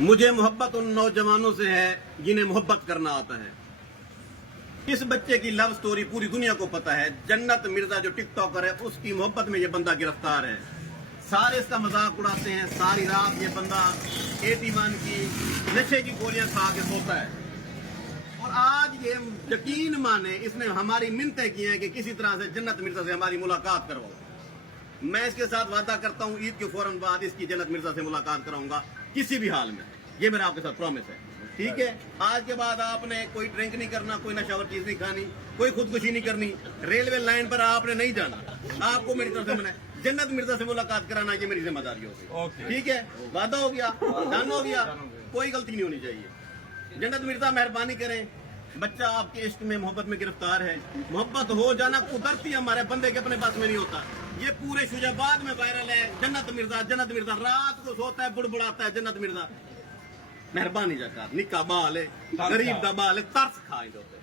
مجھے محبت ان نوجوانوں سے ہے جنہیں محبت کرنا آتا ہے۔ اس بچے کی لو سٹوری پوری دنیا کو پتا ہے۔ جنت مرزا جو ٹک ٹاکر ہے، اس کی محبت میں یہ بندہ گرفتار ہے۔ سارے اس کا مذاق اڑاتے ہیں۔ ساری رات یہ بندہ 81 کی نشے کی گولیاں کھا کے سوتا ہے، اور آج یہ یقین مانے اس نے ہماری منتیں کی ہیں کہ کسی طرح سے جنت مرزا سے ہماری ملاقات کرواؤ۔ میں اس کے ساتھ وعدہ کرتا ہوں عید کے فوراً بعد اس کی جنت مرزا سے ملاقات کراؤں گا کسی بھی حال میں۔ یہ میرا آپ کے ساتھ پرومس ہے، ٹھیک ہے؟ آج کے بعد آپ نے کوئی ڈرنک نہیں کرنا، کوئی نشاور چیز نہیں کھانی، کوئی خودکشی نہیں کرنی، ریلوے لائن پر آپ نے نہیں جانا۔ آپ کو میری طرف سے جنت مرزا سے ملاقات کرانا یہ میری ذمہ داری ہوگی، ٹھیک ہے؟ وعدہ ہو گیا، ڈن ہو گیا، کوئی غلطی نہیں ہونی چاہیے۔ جنت مرزا مہربانی کریں، بچہ آپ کے عشق میں محبت میں گرفتار ہے۔ محبت ہو جانا قدرتی ہمارے بندے کے اپنے پاس میں نہیں ہوتا۔ یہ پورے شجاباد میں وائرل ہے، جنت مرزا رات کو سوتا ہے بڑبڑاتا ہے جنت مرزا۔ مہربانی جاکار نکا بال ہے، غریب دا بال ہے، ترس کھائے ہوتے